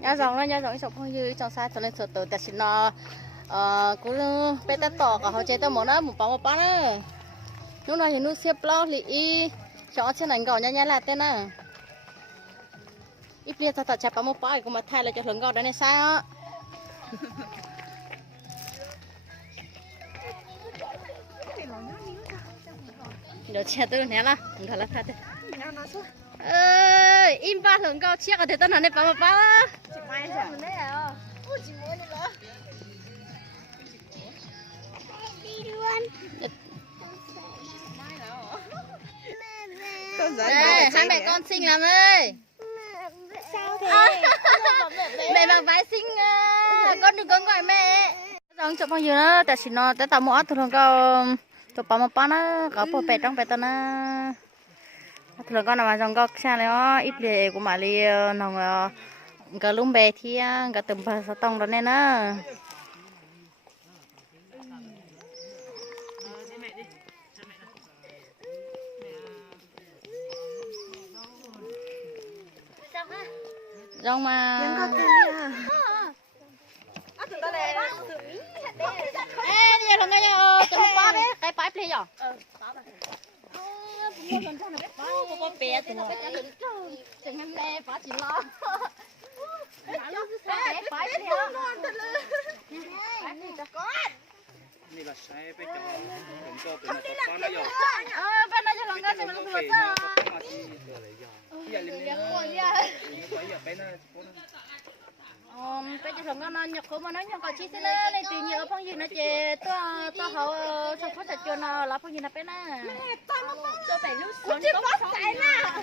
nhà dòng sọc không như trong xa cho nên sợ tự tại xin nó cũng bé ta tỏ cả họ chơi tao món đó một bá nữa lúc nào thì nó xếp lo thì cho trên ảnh gò nha là tên à ít bia ta chặt bá một bá cũng mà thay lại cho lớn gò đó này sao được chia tôi nè là thật là thật im ba thường cao chiếc ở thế tân này ba hai mẹ con xinh lắm ơi sao thế mẹ mặc váy xinh con đừng có gọi mẹ giống chụp bao nhiêu nữa tại xin nó tại tao mua thường cao chụp bao một bao nó có bộ bẹt trong bẹt tân á thường con nào mà dòng góc xa này ít để của mà li nòng cả lúng bè thì cả từng phần sáu tông đó nên á dòng mà ê giờ thằng cái chụp bao đấy cái pipe này nhở có bé tụi nó chẳng em nghe phá chỉ loนี่ละใช้ไปจอดผมก็เป็นตัวป้อนแล้วอยู่ bên đây cho lòng cái mình không được sao อย่าลืมเนี่ยอย่าไปนะ bây giờ thằng nó nhập khẩu mà nó nhập vào chi thế này từ nhiều phong gì nó chè tôi họ trong phố sạch cho nó là phong gì nó bé na tôi phải lúc xuống chứ có chạy na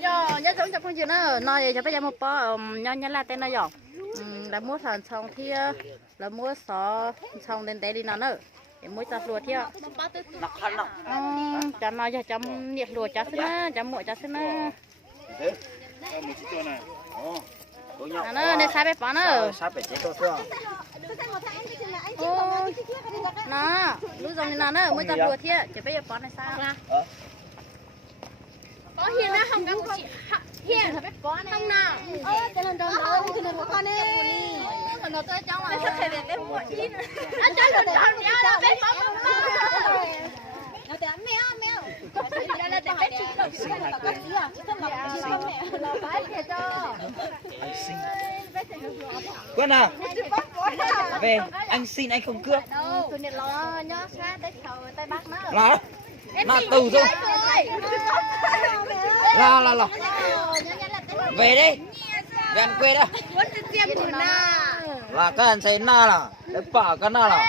giờ nhớ giống trong phong gì nó nói cho bây giờ một bó nhớ là tên nó giỏ là mua sản xong thì là mua sò xong đến té đi nó nữa để mua chặt lúa theo chăm nói cho chăm nhiệt lúa chặt xí na chăm muội chặt xí na một chiếcตัวน่ะnó để sai bé bắn nữa sai bé chếตัวxưa nó lúc dòng này nó mới chặt lúa theo chỉ bây giờ bắn này sao có hiền á không có chị hiền là bé bắn này không nào cái lần đầu cái lần con đi lần đầu tôi trong là chắc phải bé một chín anh chơi lần đầu nhá là bé bắn nó mèo mèo là để bé chỉ đầu xíu là có gì à chứ không là chỉ mẹ là phải để cho Quân à về anh xin anh không cướp tôi nhận lo nhá sát tới sau tay bác nó là từ thôi là về đi về ăn quê đó là cái anh xem na là để bỏ cái na là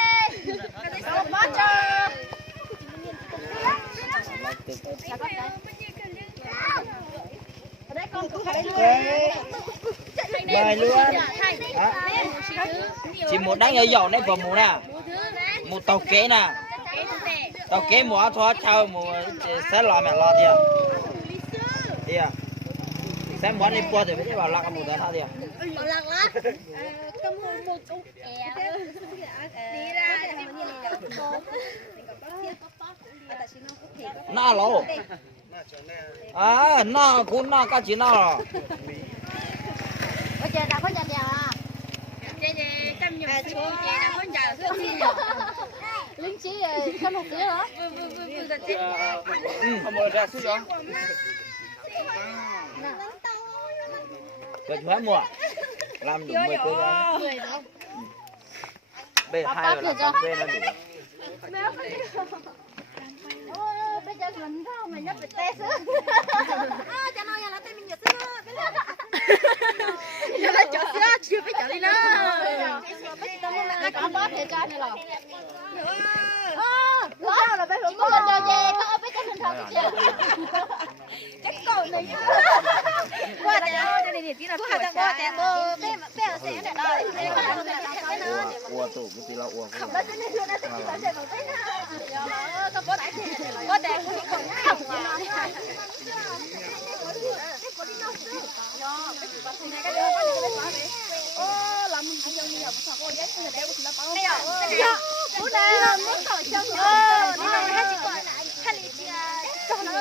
Bài luôn chỉ một đánh ở dầu này vào mùa nè một tàu kế nè tàu kế mùa thoa trâu mùa sẽ lo mẹ lo thì à sẽ muốn đi qua thì mới vào lạc mùa đó thôi thì à lạc lá cầm một chút đi ra na lỗ à na cũng na cái gì na bây giờ đã có nhà nhà chị cầm nhiều xuống chị đã có nhà xuống lính chí không một tiếng hả không một ra xuống gần hết mùa làm đủ 10 cô đó bây hai rồi là bây nó đủ bây giờ mình đâu mà nhấp bị tê sữa cho nó nhà là tay mình nhặt sữa giờ là chỗ sữa chưa phải chỗ đi nữa có bóp để cho này rồi đó là bây giờ có lần đầu về có biết cái hình thù chưa chắc còn này qua đây cho nên tí là qua đây qua đây bé bé ở xe này đây ua tủ cái tí là ua không đó cho nên là sẽ chỉ có xe bằng tay không có đại có đèn cũng không làm mình không như vậy sao cô dễ là đeo là bao nhiêu bố này muốn khỏi trong đi mà hai chị gọi hai chị cho nó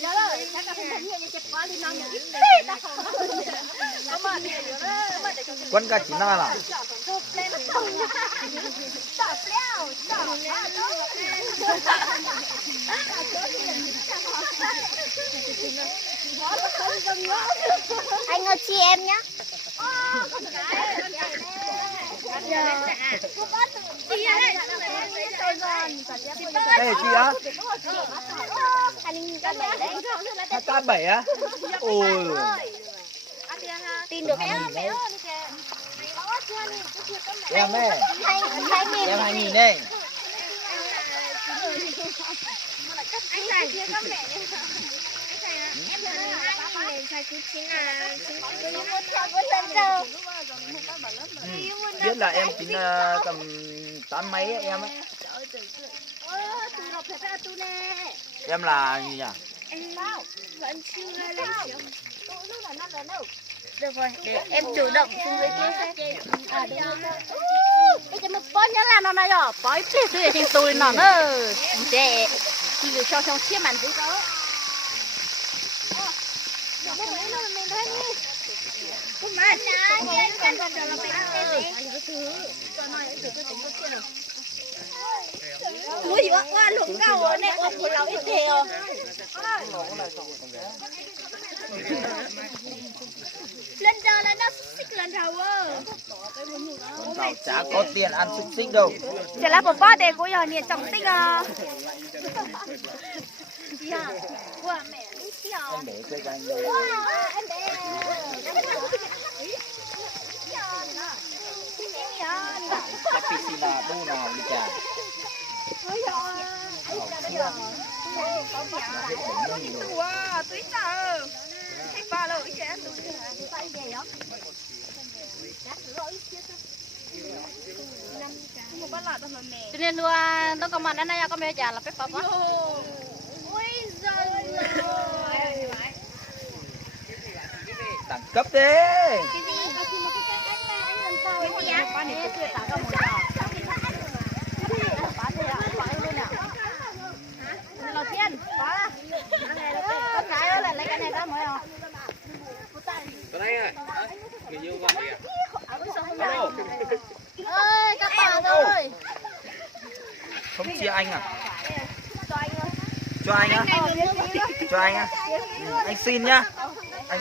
rồi nó Quân cả chỉ na là. Anh ơi chị em nhá. Ê chị á? 287 á? Ôi. Tin được em ơi. Em 2000 đây. Anh này kia các mẹ em là 2.000 xài cứ chính là Biết là em tính tầm 8 mấy ấy, em ấy. Em là gì nhỉ? em vẫn chưa lên được rồi, để em chủ động xuống dưới kia xem. Cái một bó nhá là nó này rồi, bó ít để trên tôi nó nữa. Để chỉ được cho trong chiếc màn dưới đó. ui qua lủng cầu này qua một lâu ít đều lên giờ là nó xích lần đầu Con tàu chả có tiền ăn xúc xích đâu. sẽ là một bó để của giờ nhiệt trọng xích à Anh để cho anh đây. Cái piscina tu nào đi chả. wow túi sợ hay ba lô ít trẻ Cho nên luôn nó có mặt ở đây có mấy chả là phép bắp á. Đẳng cấp đấy. Đầu tiên, đó. Có cái đó là lấy cái này đó mới không? Cái này à? Người yêu con kìa. Alo. Ơi, các bạn ơi. Không chia anh à? Cho anh á. Cho anh á. Anh xin nhá. Anh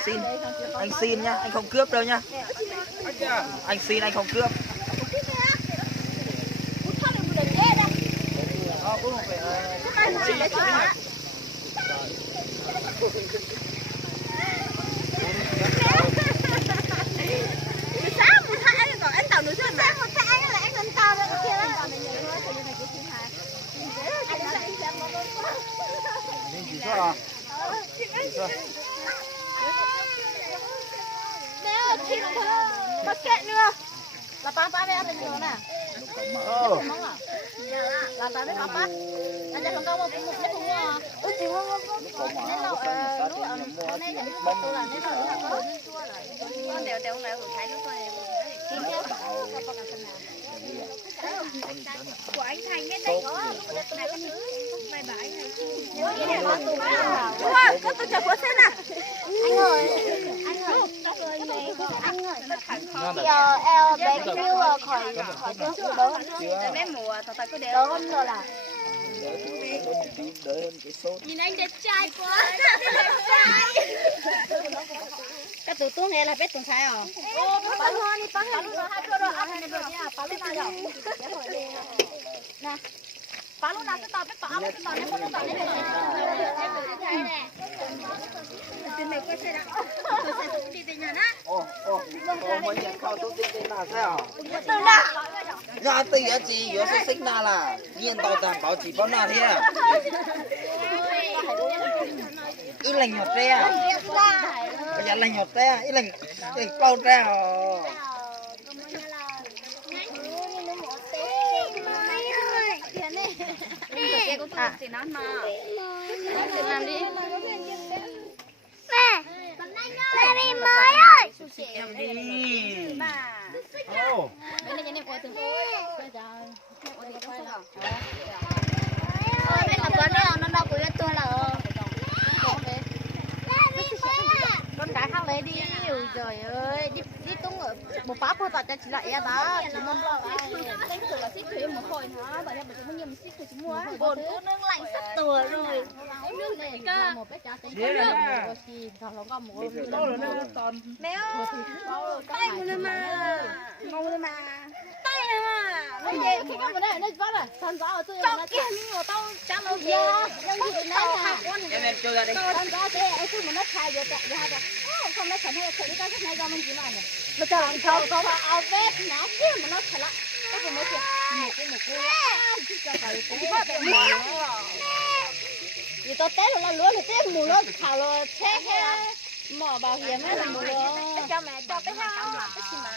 xin nhá, anh không cướp đâu nhá. Anh xin anh không cướp. Có kẹt nữa. Là ba ba đây ăn nhiều nè. Là tao đấy ba ba. Anh cho con một nhất không nha. Chịu không? Nên là lúc ở đây thì tôi là nên là con đều đều lại thấy lúc này. của anh Thành cái này có này con nữ này bà anh Thành đúng không có tôi chụp của xem nào Anh ơi bé kêu khỏi trước đó bé mùa tao có đều đó hơn rồi là nhìn anh đẹp trai quá đẹp trai cái tụi tôi nghe là bé tuần sai à bán hoa đi bán hoa hai đứa đó ăn này được nha bán lúc nào rồi nè bán lúc nào cái tao biết bán cái tao biết con tao biết tiền này quay xe đã tôi sẽ đi về nhà đó Mấy nhà khao tôi tính thế nào sao? từ nào Nhà tỷ á chị, yếu sẽ xích na là nhiên tao tạm bảo chỉ bao nào thế à? Ít lành nhọt ra bây giờ lành nhọt ra, ít lành bao ra thì nó mà làm đi mẹ đi mới ơi em đi đây là cái quay từng đây là quán nào nó đâu của tôi là trời ơi đi tung ở một pháp thôi tại chỉ lại đó chỉ mong lo ai Đánh thử là xích thủy một hồi hả? Bởi vì mình cũng nhiều xích thủy chúng mua. bồn cũng nương lạnh sắp từa rồi nương này là một cái trà xanh có gì thằng nó có một Mẹ ơi, tay của nó mà. Ngon rồi mà. Tay này mà. bây giờ khi các bạn này nó bắt rồi thằng gió ở tôi Cho kia những người tao chăm đâu gì. dân gì này em cho ra đây thằng gió thế ấy cứ mà nó khai vô chạy ra rồi không nó chẳng hay thử cái này do mình chỉ mà này nó chờ làm sao có mà ao vết nó kia mà nó thật lắm cái của nó kia một cô cho phải cũng có được vì tôi té rồi lúa thì té mù nó thảo rồi chết mỏ bảo hiểm ấy là mù rồi Cho mẹ cho cái hao. Cái gì mà.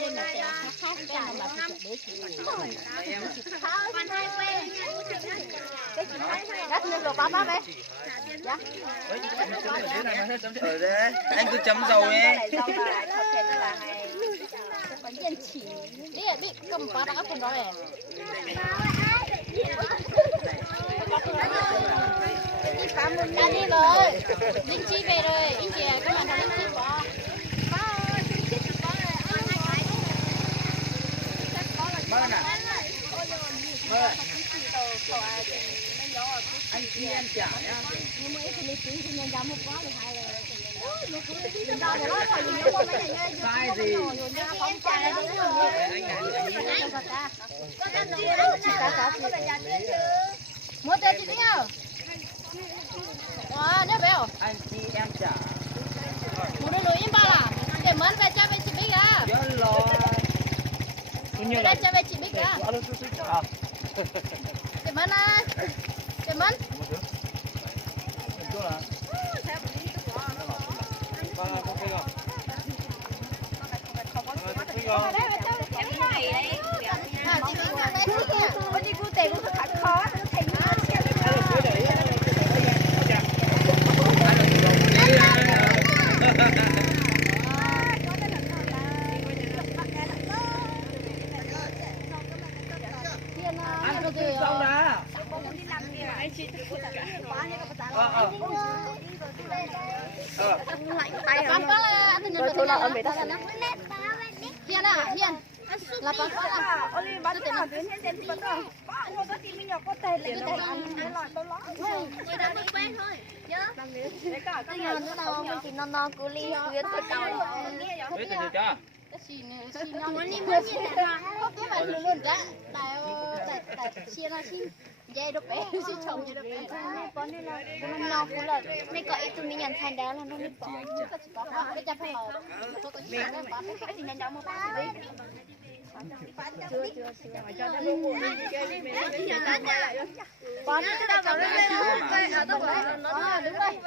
nên là trẻ khác cái mà phải để chỉ Con hai quen. cái chỉ rất nhiều đồ bắp đấy dạ ở đây anh cứ chấm dầu ấy còn yên chỉ đi bị cầm quá đã con đó này đã đi rồi linh chi về rồi anh chị các bạn linh chi bỏ mơ nè mơ anh chị em chả nhá nhưng mà cái này chỉ nhân giá một quá thì hay là sai gì mua tiền chị nhau wow nhớ béo anh chị em chả mua đôi lúa im ba là để mướn về cha về chị biết à nhớ lo về cha về chị biết à để mướn à để mướn Đi cu tiền cũng thật khó. Thành ăn có tươi xong đã tay rồi rồi thôi là ở mấy ta hiền à hiền là con là Oli bắt đầu đến hiện trên bắt đầu. Có có gì mình nhỏ có tiền để nó ăn cái loại tôi lót. Chỉ đang đi quen thôi. Nhớ. Để cả cái nó mình chỉ nó cú ly huyết thôi biết từ chưa nó muốn đi mua gì có cái mà luôn cả tại chia nó xin dây đốt bé xin chồng dây đốt bé con này là nó cũng là mấy cái tụi mình nhận thành đó là nó đi bỏ cái chắp họ có cái chuyện đó bỏ cái gì nhận đó một bát đi chưa mà cho nó bỏ cái nào vào đây ở đâu nó đứng đây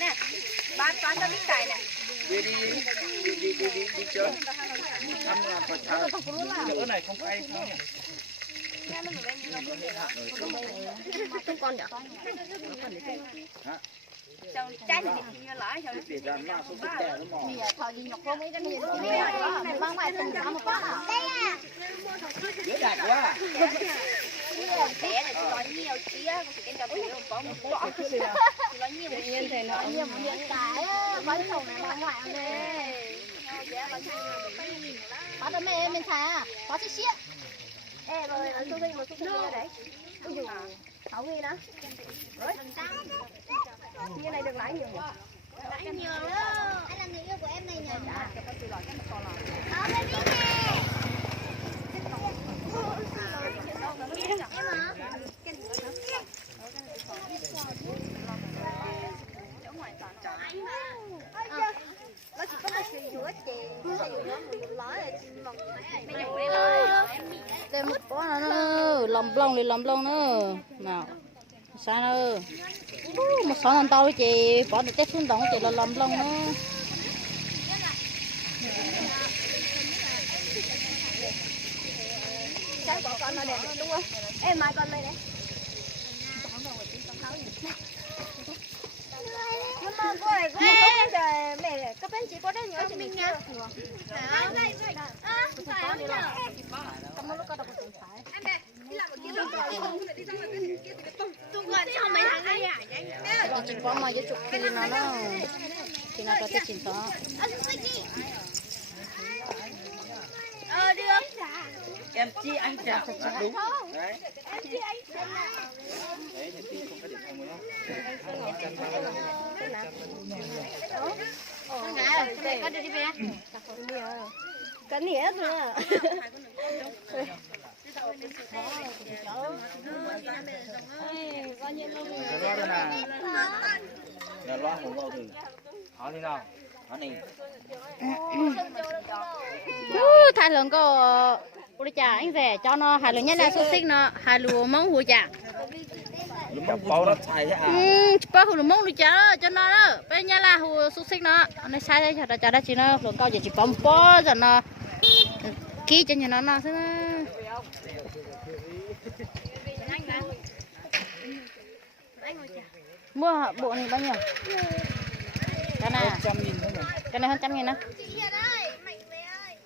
nè bán cho biết cày nè đi chơi ăn là phải chờ chỗ này không cay không nhỉ con nhỉ chồng trái thì như lãi chồng để làm nào không biết tè nó mỏ bây giờ thôi đi nhọc không mấy cái này nó mang ngoài từng cả một quá à đây à dễ đạt quá bé này nói nhiều chia cái cho tôi có một bỏ nói nhiều một yên thì nó nhiều một hiện tại bánh chồng này mang ngoài này có đứa mẹ mình thà có chiếc xiết ê rồi ăn tôi đi một chút nữa đấy ui dồi khẩu ghi đó như này được lãi nhiều nhỉ lãi nhiều đó anh là người yêu của em này nhỉ cho con từ lọ cái một con lọ baby nè em hả nó chỉ có một sự rửa chè hay dùng nó một ló là mỏng mấy dầu đấy đây một con nữa lòng lông nữa nào sao nữa một số lần to chị bỏ được tết xuống đồng chị là lòng lông nữa trái bỏ con nó đẹp đúng không em mai con đây đấy nhưng mà cô này cũng không trời mẹ các bên chỉ có đấy nhớ cho mình nha em mẹ đi làm ở kia tôi gọi cho mấy thằng này à chỉ có mà cái chụp khi nó thì nó có thể chỉnh đó được. Em chi anh chả đúng đấy. Em chi anh. Đấy thì tí không có điện thoại nữa. có được đi về Cái nĩa nữa. Nó lo đây nè. Nó lo không lo từ. Họ đi nào? Họ này. thay lượng có ôi chà anh rẻ cho nó hai lượng nhất là xúc xích nó hai lượng mông hùi chả Lúc mà bao nó xài thế à? bao hùi mông hùi chả cho nó đó bây giờ là hùi xúc xích nó sai đấy cho đó chỉ nó lượng cao chỉ bấm bó rồi nó ký cho nhà nó thế mua bộ này bao nhiêu cái này 100.000 thôi mà. cái này hơn 100.000 á Chị Hiền ơi, Mạnh Mẽ ơi.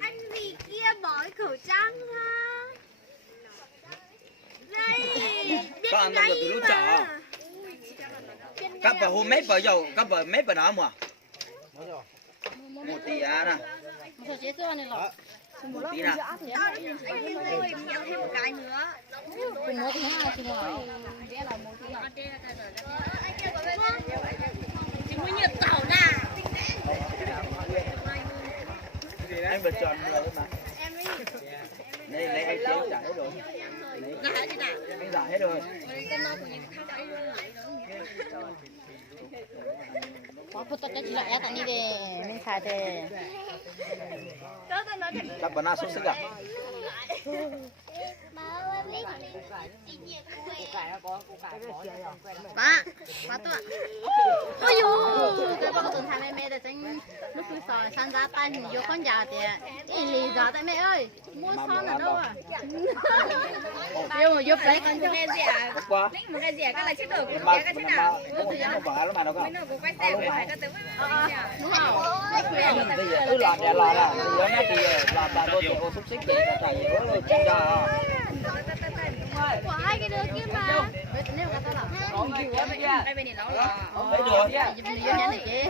Anh gì kia bỏ cái khẩu trang ra. Đây, biết Các anh ngay từ lúc mà. chợ. Các bà hôm mấy bà dầu, các bà mấy bà nào mà? Một tí à nè. một số chế xưa này lọ Một tí nè. Anh ơi, mình nhận thêm một cái nữa. cùng một thứ hai thì mà Chỉ muốn nhiệt tẩu nè. Anh bật tròn rồi mà. Đây lấy anh tiêu trả hết rồi. Anh giả hết rồi. có phụ tất cả chỉ là tại đi về mình xài thì Các bà nào xuất sức à? ba tôi ôi dồi cái bao tuần thằng mẹ để tránh lúc cứ sỏi san ra tay thì vô con già thì lì già tại mẹ ơi mua son ở đâu à yêu mà vô lấy con cho mẹ gì à Bốc qua. Một cái gì cái là chiếc đồ của Mà cái thế nào? nó vợ nó mà đâu có. Nó của quay xe của hai cái tướng. đúng không Bây giờ cứ làm nhà lò là bây giờ nó thì làm bà tôi cô xúc xích vậy là thầy có chỉ cho. Của hai cái đứa kia mà. nếu cả tao làm Đây bên này nó là. Thấy được. dùng nhiều nhân này chứ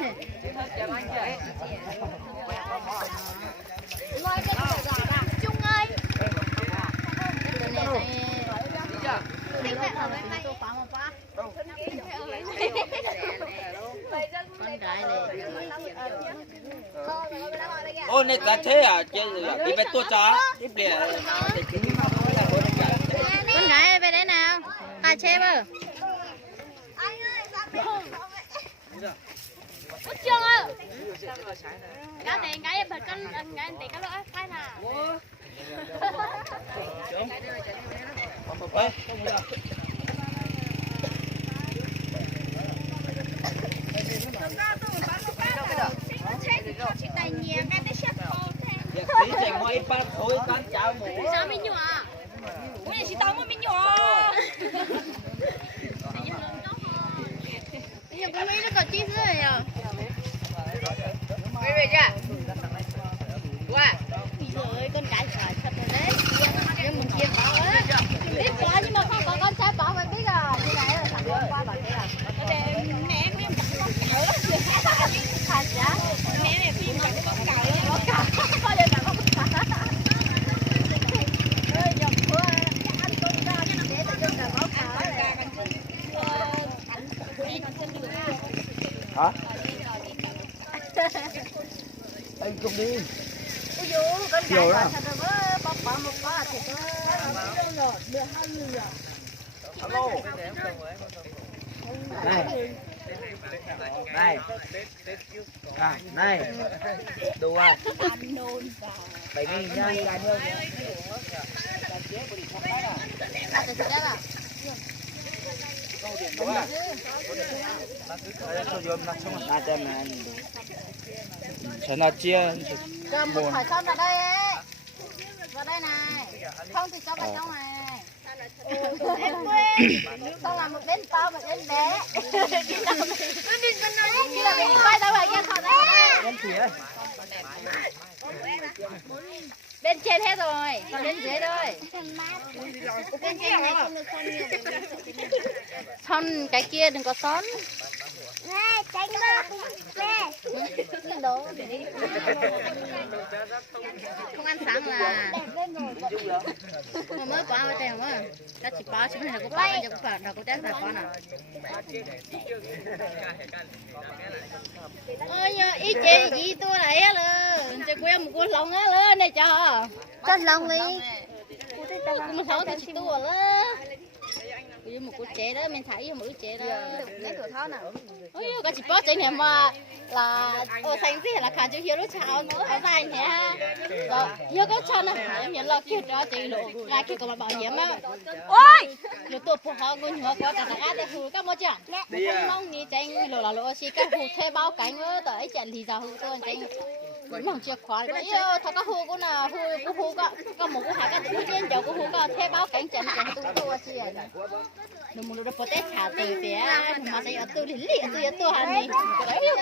Ngồi cái đồ giỏ là Trung ơi. cái này thì Tính mẹ ở bên này. tôi phá một phá con gái này Ô này cả thế à? Đi về tôi chó. Tiếp liền. con gái về đây nào ta chê bơ Anh ơi, ra bên Út Trương ơi. Cái này cái bật con cái này cái lỗ khai nè. Chị tay nhẹ em đã xếp khô thế. Tí chạy mọi ba thôi con chào mũ. Sao mình nhỏ? Ủa này chị tao mới mình nhỏ. bây giờ con mấy nó còn chi nữa rồi nhờ Về chưa? Qua. rồi con gái phải thật rồi đấy nhưng mình chia bảo á biết quá nhưng mà không có con sẽ bảo mày biết à như này là thằng hôm qua bảo thế à Mẹ em em chẳng con cào lắm. thật giá Mẹ này phim chẳng con cào lắm. có cả có giờ cả con cả ơi dòng thua ăn con ra để tự nhiên cả có cả Hả? Anh không đi. ôi dồi con gái phải thật rồi bóc bỏ một bó thì có được hai người rồi Alo. Này. À, này. Đủ à? 70.000 nha, anh ơi. 전화 chia cầm một khỏi xong vào đây ấy vào đây này không thì cho vào trong này em quên xong là một bên to một bên bé khi là mình quay ra ngoài kia khỏi đây Em tía. bên trên hết rồi còn bên dưới thôi thon cái kia đừng có xón. Mẹ tránh ra. Mẹ. Đồ. Không ăn sáng là mà mới quá mà tiền quá. Các chị báo chứ là có bao giờ có phải đâu có test là quá nào. Ôi ý chị gì tôi lại á là chị quen một con lòng á lên này cho. Cho lòng đi. Mà thấu thì chị tua á. Với một con trẻ đó mình thấy một trẻ đó. Cái cửa tháo nào. Ôi các chị báo chị này mà là ở thành gì là khá chú hiếu lúc chào nữa ở dài thế rồi hiếu có cho nó em nhận lo kia đó chị lộ ra kia có mà bảo hiểm á ôi lộ tuổi phụ họ con nhỏ có cả cả để hư các mối chẳng không mong đi tranh lộ là lộ xí các hư thuê bao cánh nữa tới trận thì giờ hư tôi tranh cũng mong chìa khóa có yêu thằng các hư cũng là hư có một cái hai cái tự nhiên cháu cũng hư có thuê bao cánh trận tôi xí nó muốn được potet thả từ phía mà sẽ ở từ lì từ từ hàng này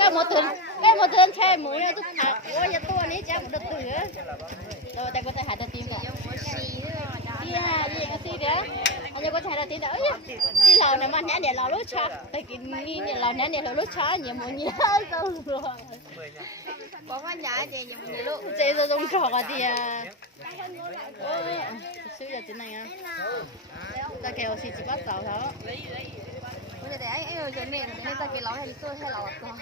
cái một tuần chơi mũi này tôi thả ôi giờ tôi này chắc được từ rồi đây có thể hạt tim cả đi cái gì đấy anh có thể hạt tim đấy đi lò này mà nhảy để lò lúa chả tại cái ni để lò nhảy để lò lúa chả nhiều mũi nhiều rồi Có mà nhả chị nhiều người luôn. chị rồi dùng trò thì xíu giờ thế này à ta kêu chị bắt tàu đó Bây giờ anh ơi cái mình nên ta cái ló hay tôi hay lò to.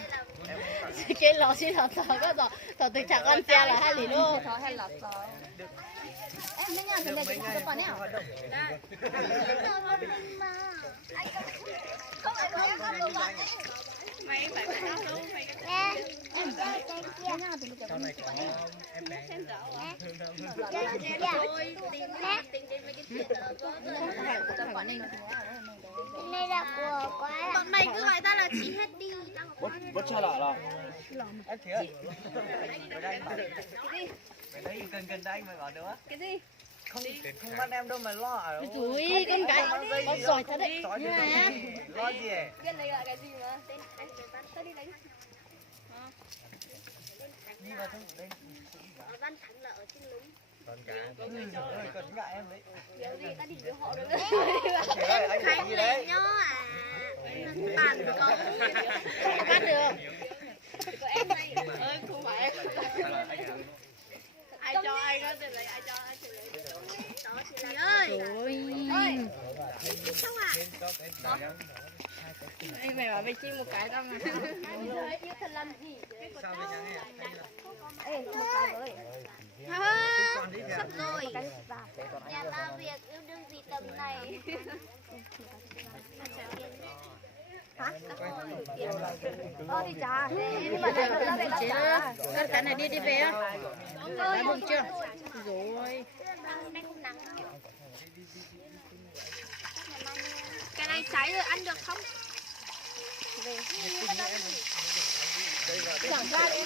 cái lò xí lò tàu có tàu từ chặt con xe là hai lì luôn Thó hay lò to. Em mới nhà thì đây cái con nào? Không phải con đồ vật. Mày phải bắt đâu mày. Nè, em cái kia nào thì cái con này có em bé. Này là của quá. Bọn mày cứ gọi ta là chị hết đi. Bớt cho lọ rồi. Em Thúy ơi. Ở đây bảo. Ở đây gần đây mà gọi nữa. Cái gì? Không bắt em đâu mà lo. Ui, con gái con giỏi thật đấy. Lo gì vậy? Cái này gọi cái gì mà? Tên anh ta đi đánh. Đi vào trong đây. Văn Thắng là ở trên núi. Còn cả. Cần ngại em đấy. Kiểu gì ta đi với họ được. Anh Khánh gì đấy? Nhó à. Tàn có. Không bắt được. Của em này. Không phải. Ai cho anh đó thì lấy ai cho anh thì lấy. Đó chị ơi. Ôi. Sao à? Anh mày bảo mày chi một cái đâu mà. Yêu thần làm gì? Sao vậy nhá? Ê, một cái rồi. Sắp rồi. Nhà ta việc yêu đương gì tầm này. Hả? Thì chả. Nhưng mà này nó về Chị đó, con cái này đi về á. Đã bụng chưa? Rồi. Cái này sấy rồi ăn được không? Chẳng ra đi.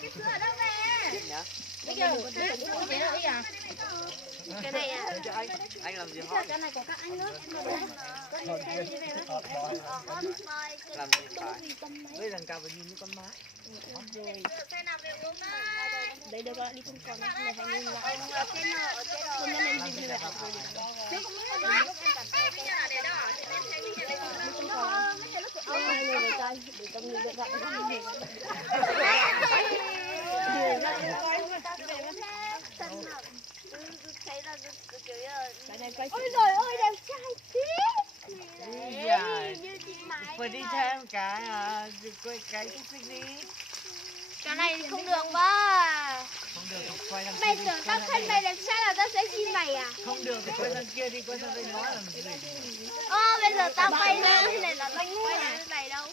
Cái sữa ở đâu về? Bây giờ con bé đấy à? Cái này à? Anh làm gì hot? Cái này của các anh nữa. Làm gì phải? Bây giờ cao phải nhìn như con má. Xe nào về uống đây? Đấy đâu đi không còn này hay nên là Ở trên hôm nay mình đi về. Thế cũng có đó. Em bây giờ là để đó. Em thấy bây giờ đây không có. Ông này người ta để cho người ta gọi ôi trời ơi đẹp trai thế. Như chị Mai. Phải đi thêm cái xích xích đi. Cái này không được ba. Không được thì quay sang Mày tưởng tao khen mày đẹp trai là tao sẽ xin mày à? không được thì quay sang kia đi, quay sang đây nói làm gì. Bây giờ tao quay lên thế này là tao quay lại mày đâu.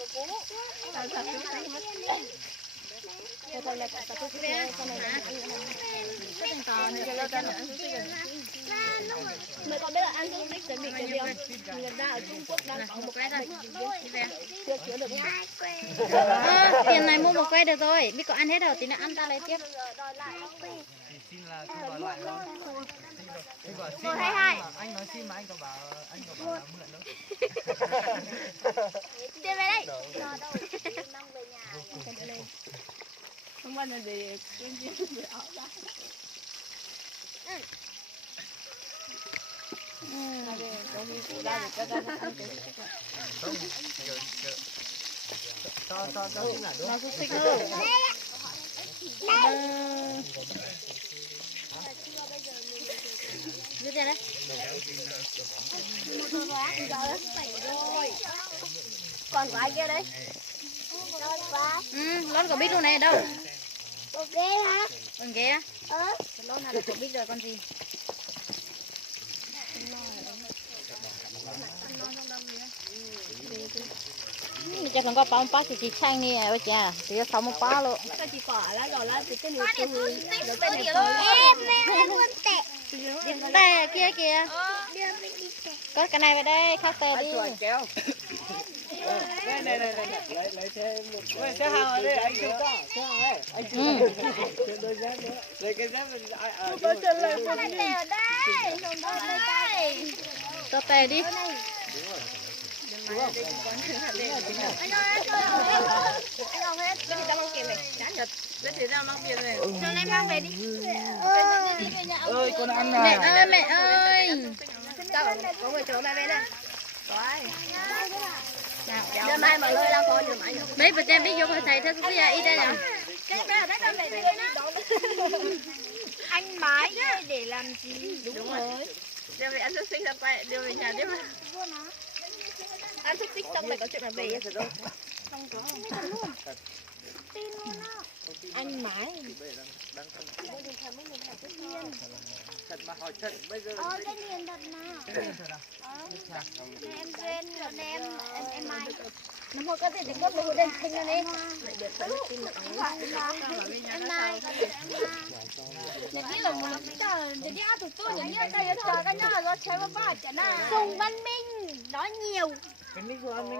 Mày còn biết là ăn cái bánh bị cái gì không? Người ta ở Trung Quốc đang có một cái bệnh chưa chữa được nhá. tiền này mua một que được rồi, biết có ăn hết rồi tí nữa ăn ta lấy tiếp. Thì xin là xin gọi lại thôi. Xin gọi xin mà anh nói xin mà anh có bảo là mượn đâu. Tiền về đây. Đâu, mang về nhà. Không bao giờ để quên chuyện để ở ra. cho xin là đúng. Nó xúc xích luôn. Đưa ra đấy. Còn của ai kia đấy? Lon có biết luôn này đâu. Ok hả? Con ghé. Lon này là có biết rồi con gì. Mình chắc còn có bao bát thì chỉ chanh đi à, chả chỉ có 6 bát luôn. Cái chị quả lá rồi lá thì cái nụ cười em muốn tệ Tè kia kìa. Có cái này vào đây, khắc tè đi. Kéo. Này lấy thêm một cái hàng ở đây anh chưa có hàng ấy anh chưa có đôi dép nữa lấy cái dép mình có chân lại tè ở đây Cho tè đi. anh ơi hết cái gì tao mang kèm này đã nhật lấy thì tao mang tiền này cho em mang về đi ơi con ăn Mẹ này ơi, mẹ ơi. tao có người chờ mẹ về đây giờ mai mà lôi ra coi giờ mai Mấy bữa em biết vô khỏi thầy thôi bây giờ ít đây nào. cái bây giờ đấy tao về đây anh mái để làm gì đúng rồi đưa về ăn thức xích ra tay đưa về nhà tiếp ăn thức xích xong lại có chuyện là về rồi đâu anh mãi thật mà hỏi thật bây giờ cái liền đặt mà em quên em mai nó một cái gì có một đèn xinh lên em mai là một jadi atuh tuh jadi kayak cái nhau nó chơi với ba chả na Sùng Văn Minh nói nhiều cái nick của anh Minh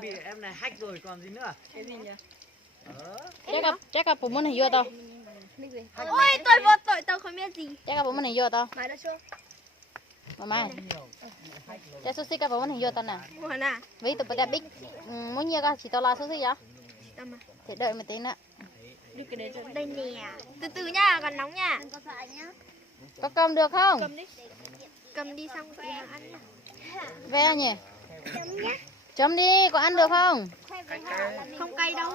bị em này hack rồi còn gì nữa cái gì nhỉ Chắc là phụ muốn hình vô tao. ôi tôi vô tội tôi không biết gì Chắc là phụ muốn hình vô tao. mày đã chưa Mama. Chắc sushi cái phụ muốn hình vô tao nè. mua nè Vì tụi bây giờ biết muốn nhiều cái chỉ tao là sushi vậy? tao mà Thì đợi một tí nữa. đưa cái đấy cho đây nè từ từ nha còn nóng nha Có cầm được không? cầm đi xong thì ăn nha Ve nhỉ? chấm nhá Chấm đi, có ăn được không? không cay đâu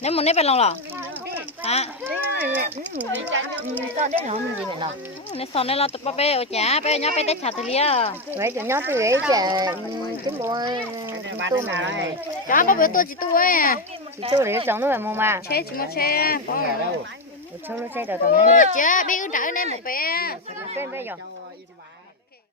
Nếu muốn nếp bên lòng lò? Hả? Nếp son này là tập bê ở chả, bê nhá bê tết chả thì lia. Vậy tụi nó từ đấy chả chúng tôi tôi mà này Chả có bữa tôi chỉ tôi à. chỉ tôi để sống nó phải mua mà Chế chỉ một chế. cho nó xe đầu tàu này Chả biết ư trả nên một bé. bên bây giờ